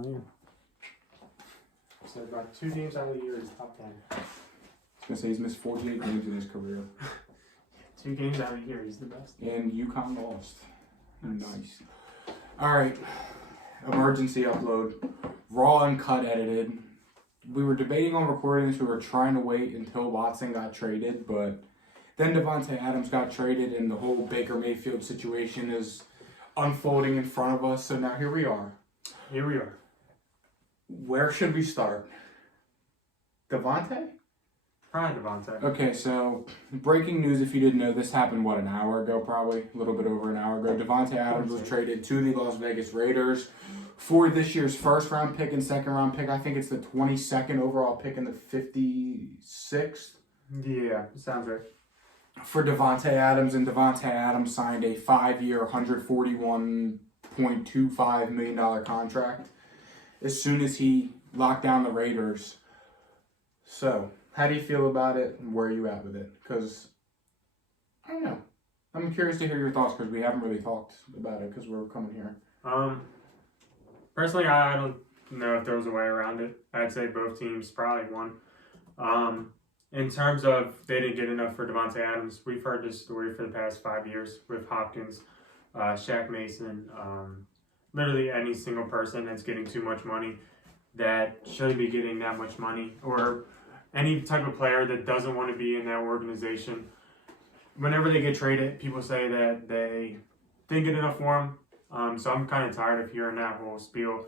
playing. So about 2 games out of the year, he's top 10. I was going to say he's missed 48 games in his career. 2 games out of the year, he's the best. And UConn lost. Nice. All right. Emergency upload. Raw and cut edited. We were debating on recording this. We were trying to wait until Watson got traded, but then Davantae Adams got traded, and the whole Baker Mayfield situation is unfolding in front of us. So now here we are. Here we are. Where should we start? Davantae? Probably Davantae. Okay, so breaking news, if you didn't know, this happened, an hour ago probably? A little bit over an hour ago. Davantae Adams was traded to the Las Vegas Raiders for this year's first-round pick and second-round pick. I think it's the 22nd overall pick and the 56th. Yeah, sounds right. For Davantae Adams, and Davantae Adams signed a 5-year, $141.25 million contract as soon as he locked down the Raiders. So, how do you feel about it, and where are you at with it? Because, I don't know. I'm curious to hear your thoughts, because we haven't really talked about it, because we're coming here. Personally, I don't know if there was a way around it. I'd say both teams probably won. In terms of they didn't get enough for Davantae Adams, we've heard this story for the past 5 years with Hopkins, Shaq Mason, literally any single person that's getting too much money that shouldn't be getting that much money, or any type of player that doesn't want to be in that organization. Whenever they get traded, people say that they didn't get enough for them. So I'm kind of tired of hearing that whole spiel.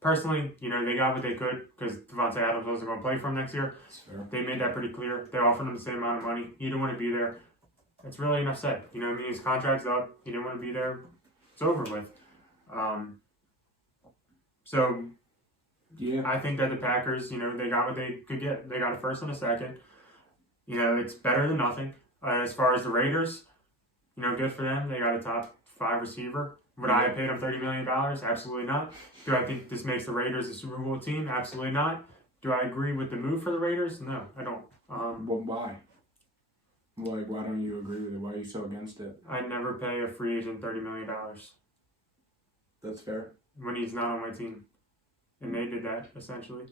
Personally, they got what they could because Davantae Adams wasn't going to play for him next year. That's fair. They made that pretty clear. They offered him the same amount of money. He didn't want to be there. It's really enough said. His contract's up. He didn't want to be there. It's over with. So, yeah, I think that the Packers, they got what they could get. They got a first and a second. It's better than nothing. As far as the Raiders, good for them. They got a top 5 receiver. Would I have paid him $30 million? Absolutely not. Do I think this makes the Raiders a Super Bowl team? Absolutely not. Do I agree with the move for the Raiders? No, I don't. Well, why? Why don't you agree with it? Why are you so against it? I'd never pay a free agent $30 million. That's fair. When he's not on my team. And they did that, essentially.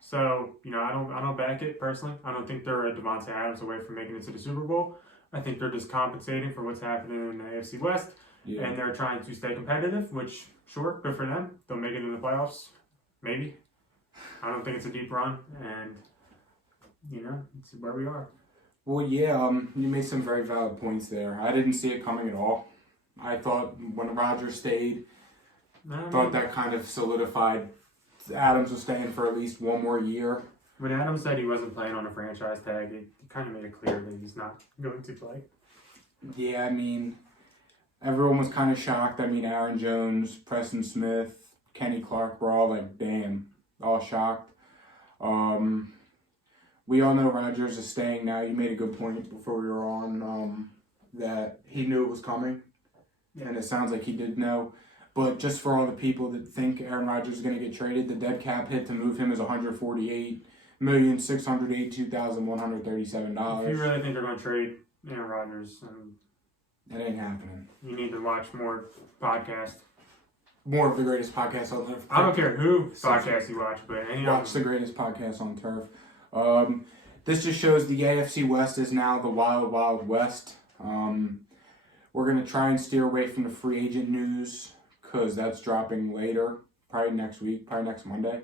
So, I don't back it, personally. I don't think they're a Davantae Adams away from making it to the Super Bowl. I think they're just compensating for what's happening in the AFC West. Yeah. And they're trying to stay competitive, which, sure, good for them. They'll make it in the playoffs. Maybe. I don't think it's a deep run. And, it's where we are. Well, yeah, you made some very valid points there. I didn't see it coming at all. I thought when Rodgers stayed, that kind of solidified Adams was staying for at least one more year. When Adams said he wasn't playing on a franchise tag, it kind of made it clear that he's not going to play. Yeah, everyone was kind of shocked. Aaron Jones, Preston Smith, Kenny Clark were all like, damn, all shocked. We all know Rodgers is staying now. You made a good point before we were on that he knew it was coming. Yeah. And it sounds like he did know. But just for all the people that think Aaron Rodgers is going to get traded, the dead cap hit to move him is $148,682,137. If you really think they're going to trade Aaron Rodgers, that ain't happening. You need to watch more podcasts. More of the greatest podcast on turf. I don't care who podcast you watch, but watch the greatest podcast on turf. This just shows the AFC West is now the wild, wild West. We're going to try and steer away from the free agent news because that's dropping later, probably next week, probably next Monday.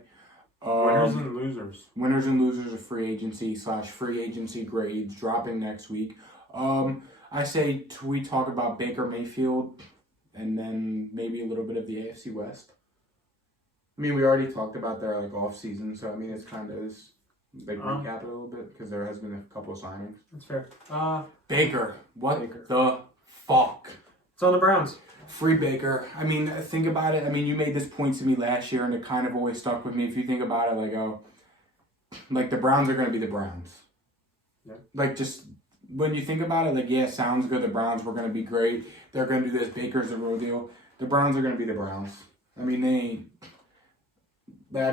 Winners and losers. Winners and losers of free agency / free agency grades dropping next week. I say we talk about Baker Mayfield and then maybe a little bit of the AFC West. We already talked about their off season, so it's kind of recap it a little bit because there has been a couple of signings. That's fair. Baker, the fuck? It's on the Browns. Free Baker. Think about it. You made this point to me last year, and it kind of always stuck with me. If you think about it, the Browns are going to be the Browns. Yeah. Just when you think about it, yeah, sounds good. The Browns were going to be great. They're going to do this. Baker's a real deal. The Browns are going to be the Browns. They ain't. I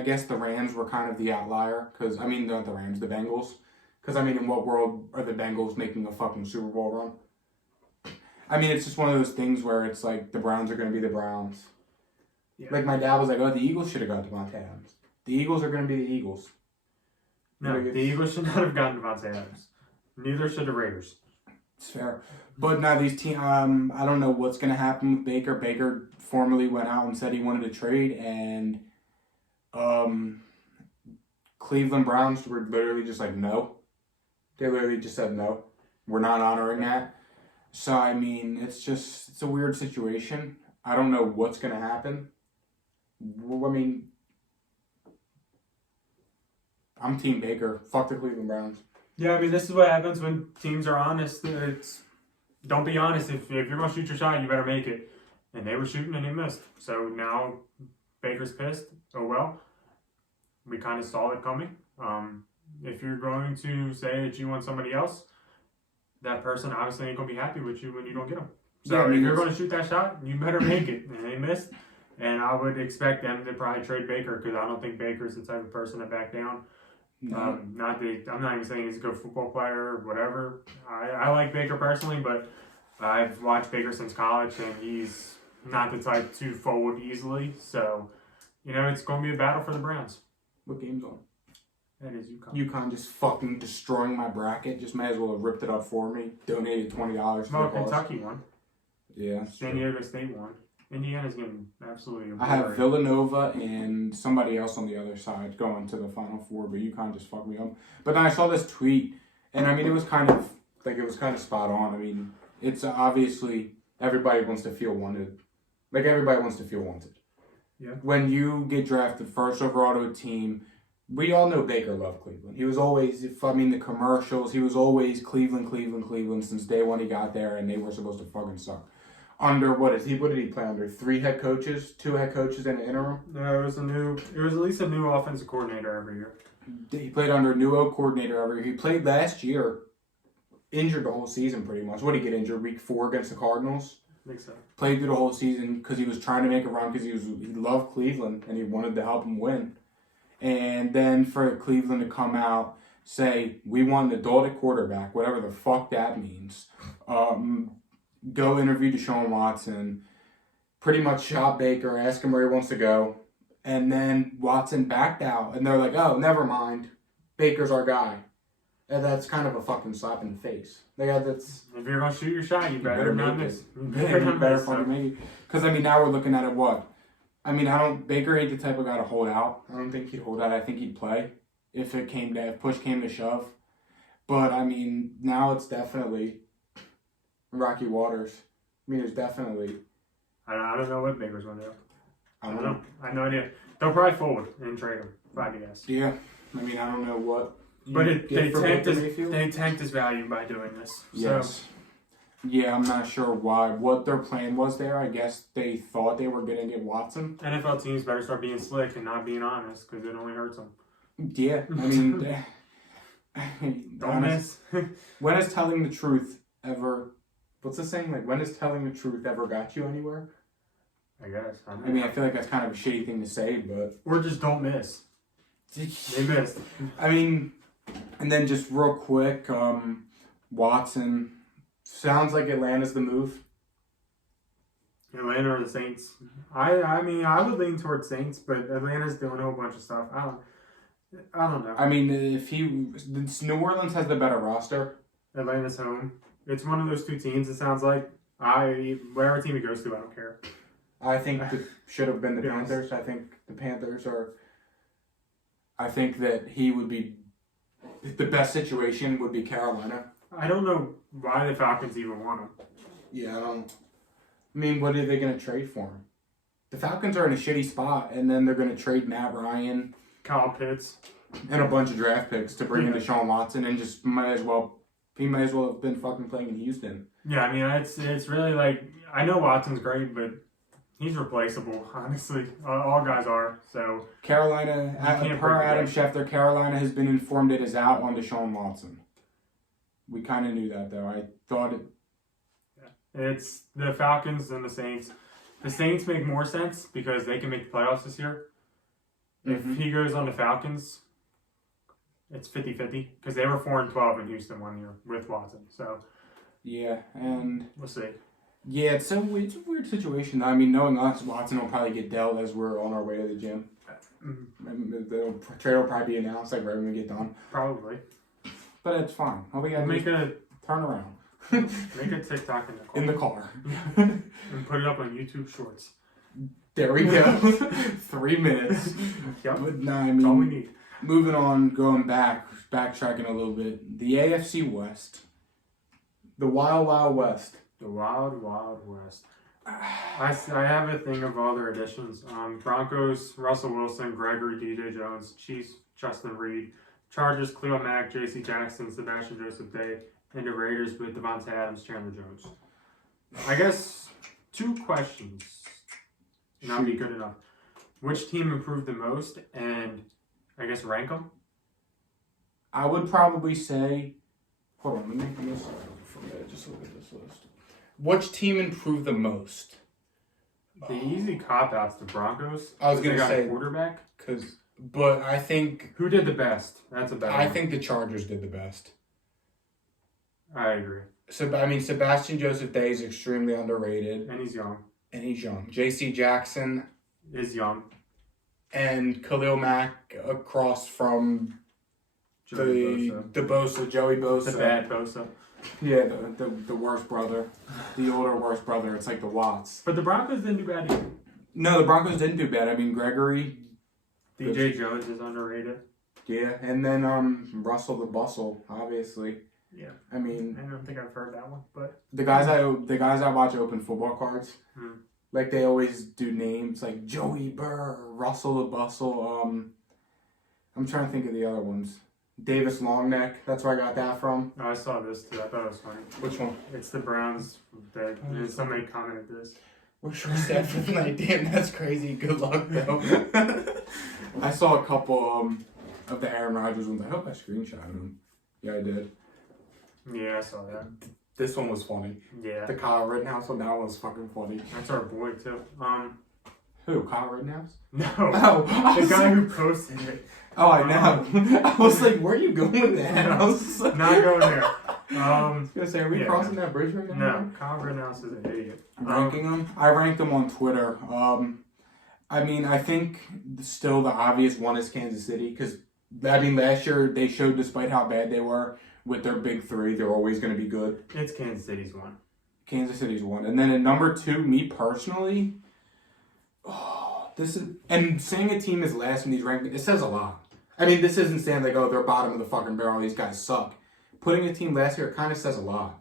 guess the Rams were kind of the outlier because not the Rams, the Bengals. Because in what world are the Bengals making a fucking Super Bowl run? It's just one of those things where it's the Browns are going to be the Browns. Yeah. Like my dad was like, "Oh, the Eagles should have got Davantae Adams. The Eagles are going to be the Eagles." No, the Eagles should not have gotten Davantae Adams. Neither should the Raiders. It's fair. But now these teams, I don't know what's going to happen with Baker. Baker formally went out and said he wanted to trade, and Cleveland Browns were literally just like, no. They literally just said, no, we're not honoring that. So, I mean, it's a weird situation. I don't know what's going to happen. I mean, I'm Team Baker. Fuck the Cleveland Browns. Yeah, I mean, this is what happens when teams are honest. Don't be honest. If you're going to shoot your shot, you better make it. And they were shooting and they missed. So now Baker's pissed. Oh, well. We kind of saw it coming. If you're going to say that you want somebody else, that person obviously ain't going to be happy with you when you don't get them. So if you're going to shoot that shot, you better make it. And they missed. And I would expect them to probably trade Baker because I don't think Baker's the type of person to back down. No. I'm not even saying he's a good football player or whatever. I like Baker personally, but I've watched Baker since college, and he's not the type to fold easily. So, it's going to be a battle for the Browns. What game's on? That is UConn. UConn just fucking destroying my bracket. Just may as well have ripped it up for me. Donated $20 for Well, the cause. Kentucky won. Yeah. San Diego State won. Indiana's getting absolutely I have Villanova and somebody else on the other side going to the Final Four, but UConn just fucked me up. But then I saw this tweet, and I mean, it was kind of spot on. I mean, it's obviously everybody wants to feel wanted. Like, everybody wants to feel wanted. Yeah. When you get drafted first overall to a team, we all know Baker loved Cleveland. He was always, the commercials, he was always Cleveland since day one he got there, and they were supposed to fucking suck. Under what did he play under? 3 head coaches, 2 head coaches, and an interim? No, it was at least a new offensive coordinator every year. He played under a new coordinator every year. He played last year, injured the whole season pretty much. What did he get injured? Week 4 against the Cardinals? I think so. Played through the whole season because he was trying to make a run because he loved Cleveland and he wanted to help him win. And then for Cleveland to come out, say, we want an adult at quarterback, whatever the fuck that means. Go interview Deshaun Watson, pretty much shop Baker, ask him where he wants to go. And then Watson backed out. And they're like, oh, never mind. Baker's our guy. And that's kind of a fucking slap in the face. If you're going to shoot your shot, you better not miss. You better fucking make it. Because, now we're looking at it what? Baker ain't the type of guy to hold out. I don't think he'd hold out. I think he'd play if push came to shove. But, now it's definitely rocky waters. There's definitely... I don't know what Baker's going to do. I don't know. I have no idea. They'll probably forward and trade him, if I guess. Yeah. I don't know what... But they tanked his value by doing this. Yes. So. Yeah, I'm not sure what their plan was there. I guess they thought they were going to get Watson. NFL teams better start being slick and not being honest because it only hurts them. Yeah, don't miss. When has telling the truth ever... What's the saying? When has telling the truth ever got you anywhere? I guess. I feel like that's kind of a shitty thing to say, but... Or just don't miss. They missed. And then just real quick, Watson... Sounds like Atlanta's the move. Atlanta or the Saints. I would lean towards Saints, but Atlanta's doing a whole bunch of stuff. I don't know. If New Orleans has the better roster. Atlanta's home. It's one of those 2 teams, it sounds like. Whatever team he goes to, I don't care. I think it should have been the Panthers. I think the Panthers are... I think that he would be... The best situation would be Carolina. I don't know why the Falcons even want him. Yeah, I don't... what are they going to trade for him? The Falcons are in a shitty spot, and then they're going to trade Matt Ryan... Kyle Pitts. And a bunch of draft picks to bring in Deshaun Watson, and just he might as well have been fucking playing in Houston. Yeah, it's really I know Watson's great, but he's replaceable, honestly. All guys are, so... Carolina, per Adam Schefter, Carolina has been informed it is out on Deshaun Watson. We kind of knew that, though. I thought it... Yeah. It's the Falcons and the Saints. The Saints make more sense because they can make the playoffs this year. Mm-hmm. If he goes on the Falcons, it's 50-50 because they were 4-12 in Houston 1 year with Watson. So... Yeah, and... We'll see. Yeah, it's a weird situation. I mean, knowing us, Watson will probably get dealt as we're on our way to the gym. The trade will probably be announced like right when we get done. Probably. But it's fine. All we gotta do is turn around. Make a TikTok in the car. And put it up on YouTube Shorts. There we go. 3 minutes. Yep. But no, I That's all we mean, need. moving on, backtracking a little bit. The AFC West. The Wild Wild West. The Wild Wild West. I have a thing of all their additions. Broncos, Russell Wilson, Gregory, DJ Jones, Chiefs, Justin Reed, Chargers, Cleo Mack, J.C. Jackson, Sebastian Joseph Day, and the Raiders with Davantae Adams, Chandler Jones. I guess 2 questions. And that'll be good enough. Which team improved the most, and I guess rank them? I would probably say, hold on, let me just look at this list. Which team improved the most? The easy cop-out's the Broncos. I was going to say quarterback. But I think... Who did the best? That's a better one. I think the Chargers did the best. I agree. So, I mean, Sebastian Joseph Day is extremely underrated. And he's young. J.C. Jackson is young. And Khalil Mack across from Joey Bosa. The bad Bosa. Yeah, the worst brother. The older worst brother. It's like the Watts. But the Broncos didn't do bad either. No, the Broncos didn't do bad. I mean, Gregory. DJ Jones is underrated. Yeah, and then Russell the Bustle, obviously. Yeah. I mean, I don't think I've heard that one, but the guys I watch open football cards, like they always do names like Joey Burr, Russell the Bustle. I'm trying to think of the other ones. Davis Longneck. That's where I got that from. Oh, I saw this too. I thought it was funny. Which one? It's the Browns. Somebody commented this. We're short staffed for the night. Damn, that's crazy. Good luck though. I saw a couple of the Aaron Rodgers ones. I hope I screenshotted them. Yeah, I did. Yeah, I saw that. This one was funny. Yeah. The Kyle Rittenhouse one, that one was fucking funny. That's our boy too. Who? Kyle Rittenhouse? No. Oh, the guy who posted it. Oh, I know. I was like, where are you going with that? I was like, not going there. I was gonna say, are we crossing that bridge right now? No, Kyle Rittenhouse is an idiot. Ranking them? I ranked them on Twitter. I mean, I think still the obvious one is Kansas City because, I mean, last year they showed despite how bad they were with their big 3, they're always going to be good. It's Kansas City's one. Kansas City's one. And then at number 2, me personally, and saying a team is last in these rankings, it says a lot. I mean, this isn't saying like, oh, they're bottom of the fucking barrel, these guys suck. Putting a team last year kind of says a lot.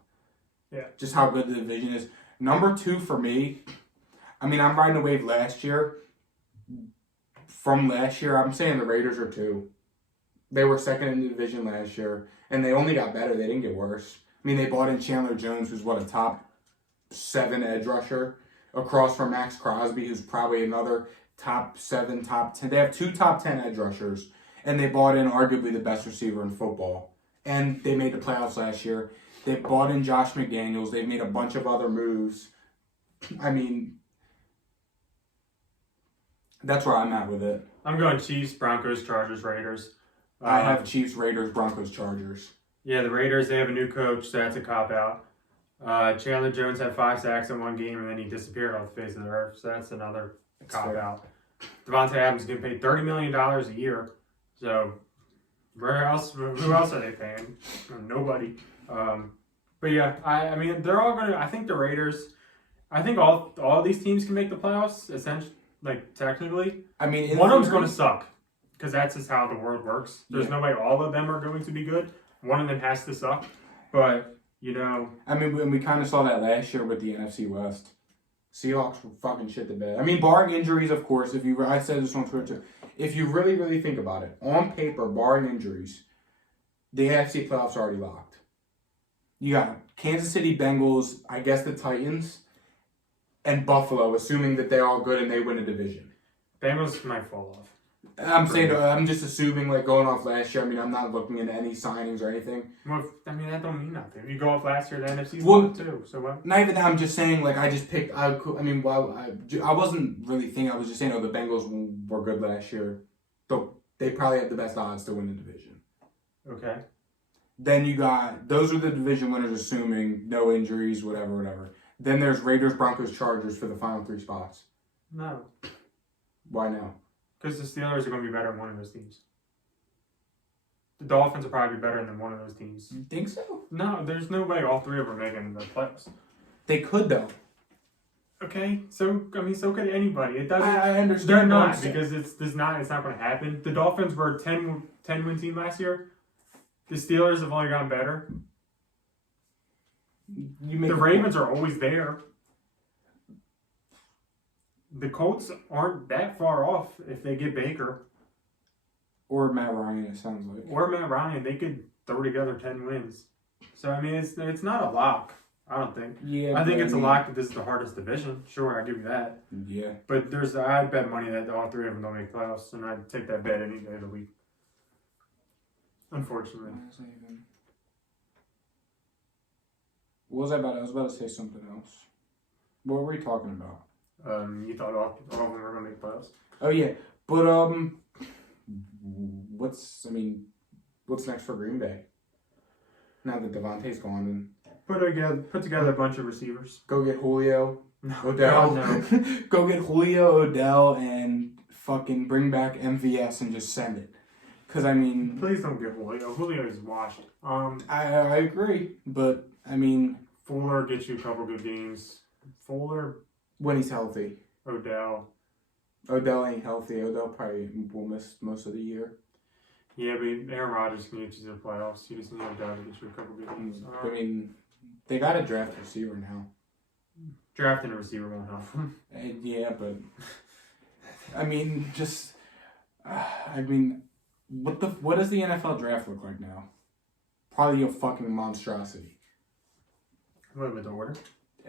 Yeah. Just how good the division is. Number 2 for me, I mean, I'm riding the wave last year. From last year, I'm saying the Raiders are 2. They were second in the division last year, and they only got better. They didn't get worse. I mean, they bought in Chandler Jones, who's a top 7 edge rusher, across from Max Crosby, who's probably another top 7, top 10. They have 2 top 10 edge rushers, and they bought in arguably the best receiver in football. And they made the playoffs last year. They bought in Josh McDaniels. They made a bunch of other moves. I mean, that's where I'm at with it. I'm going Chiefs, Broncos, Chargers, Raiders. I have Chiefs, Raiders, Broncos, Chargers. Yeah, the Raiders, they have a new coach, so that's a cop-out. Chandler Jones had 5 sacks in one game, and then he disappeared off the face of the earth, so that's another cop-out. Davantae Adams is getting paid $30 million a year, so who else are they paying? Nobody. But yeah, I mean, they're all going to, I think the Raiders, I think all these teams can make the playoffs, essentially, like, technically. I mean, one of them's going to suck. Because that's just how the world works. There's no way all of them are going to be good. One of them has to suck. But, you know... I mean, we kind of saw that last year with the NFC West. Seahawks were fucking shit the bed. I mean, barring injuries, of course. I said this on Twitter too. If you really, really think about it, on paper, barring injuries, the AFC playoffs are already locked. You got Kansas City Bengals, I guess the Titans, and Buffalo, assuming that they're all good and they win a division. Bengals might fall off. I'm just assuming, like, going off last year. I mean, I'm not looking into any signings or anything. Well, I mean, that don't mean nothing. If you go off last year, the NFC's won too. So what? Not even that. I'm just saying, like, I just picked. I wasn't really thinking. I was just saying, the Bengals were good last year. So they probably have the best odds to win the division. Okay. Then you got those are the division winners, assuming no injuries, whatever. Then there's Raiders, Broncos, Chargers for the final 3 spots. No. Why now? Because the Steelers are going to be better than one of those teams. The Dolphins will probably be better than one of those teams. You think so? No, there's no way all 3 of them are making the playoffs. They could, though. Okay, so could anybody. It doesn't. I understand. They're not, because it's not going to happen. The Dolphins were a 10-win team last year. The Steelers have only gotten better. The Ravens are always there. The Colts aren't that far off if they get Baker. Or Matt Ryan, it sounds like. Or Matt Ryan. They could throw together 10 wins. So, I mean, it's not a lock, I don't think. Yeah, I think it's a lock that this is the hardest division. Sure, I give you that. Yeah. But I bet money that all 3 of them don't make playoffs, and I'd take that bet any day of the week. Unfortunately. What was I about? I was about to say something else. What were we talking about? You thought all of them were going to make playoffs? Oh, yeah. But, what's next for Green Bay? Now that Davante's gone, and Put together a bunch of receivers. go get Julio, No, Odell. no. Go get Julio, Odell, and fucking bring back MVS and just send it. Because, I mean... Please don't get Julio. Julio is washed. I agree, but, I mean... Fuller gets you a couple good games. Fuller, when he's healthy. Odell ain't healthy. Odell probably will miss most of the year. Yeah, but Aaron Rodgers can get you to the playoffs. You just need Odell to get you a couple good games. I mean, they got a draft receiver now. Drafting a receiver won't help them. Yeah, but... I mean, just... what does the NFL draft look like now? Probably a fucking monstrosity. What about the order?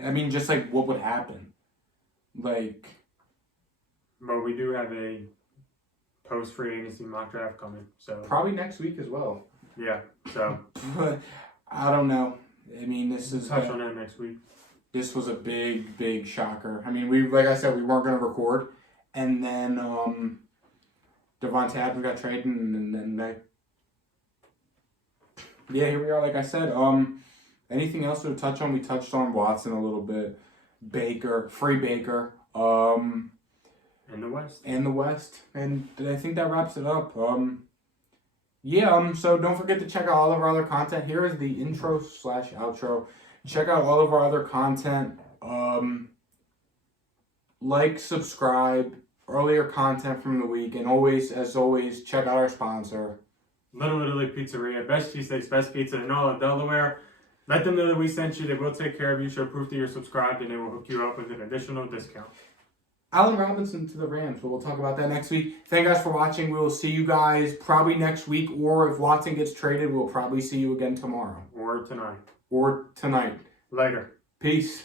I mean, just like what would happen? Like... But we do have a post-free agency mock draft coming, so... Probably next week as well. Yeah, so... But, I don't know. I mean, this is... Touch on that next week. This was a big, big shocker. I mean, like I said, we weren't going to record. And then, Davantae Adams got traded, and then yeah, here we are, like I said. Anything else to touch on? We touched on Watson a little bit. Free Baker. In the West. And I think that wraps it up. So don't forget to check out all of our other content. Here is the intro/outro. Check out all of our other content. Like, subscribe, earlier content from the week, and as always, check out our sponsor. Little Italy Pizzeria, best cheesesteaks, best pizza in all of Delaware. Let them know that we sent you. They will take care of you. Show proof that you're subscribed, and they will hook you up with an additional discount. Allen Robinson to the Rams, but we'll talk about that next week. Thank you guys for watching. We will see you guys probably next week, or if Watson gets traded, we'll probably see you again tomorrow. Or tonight. Later. Peace.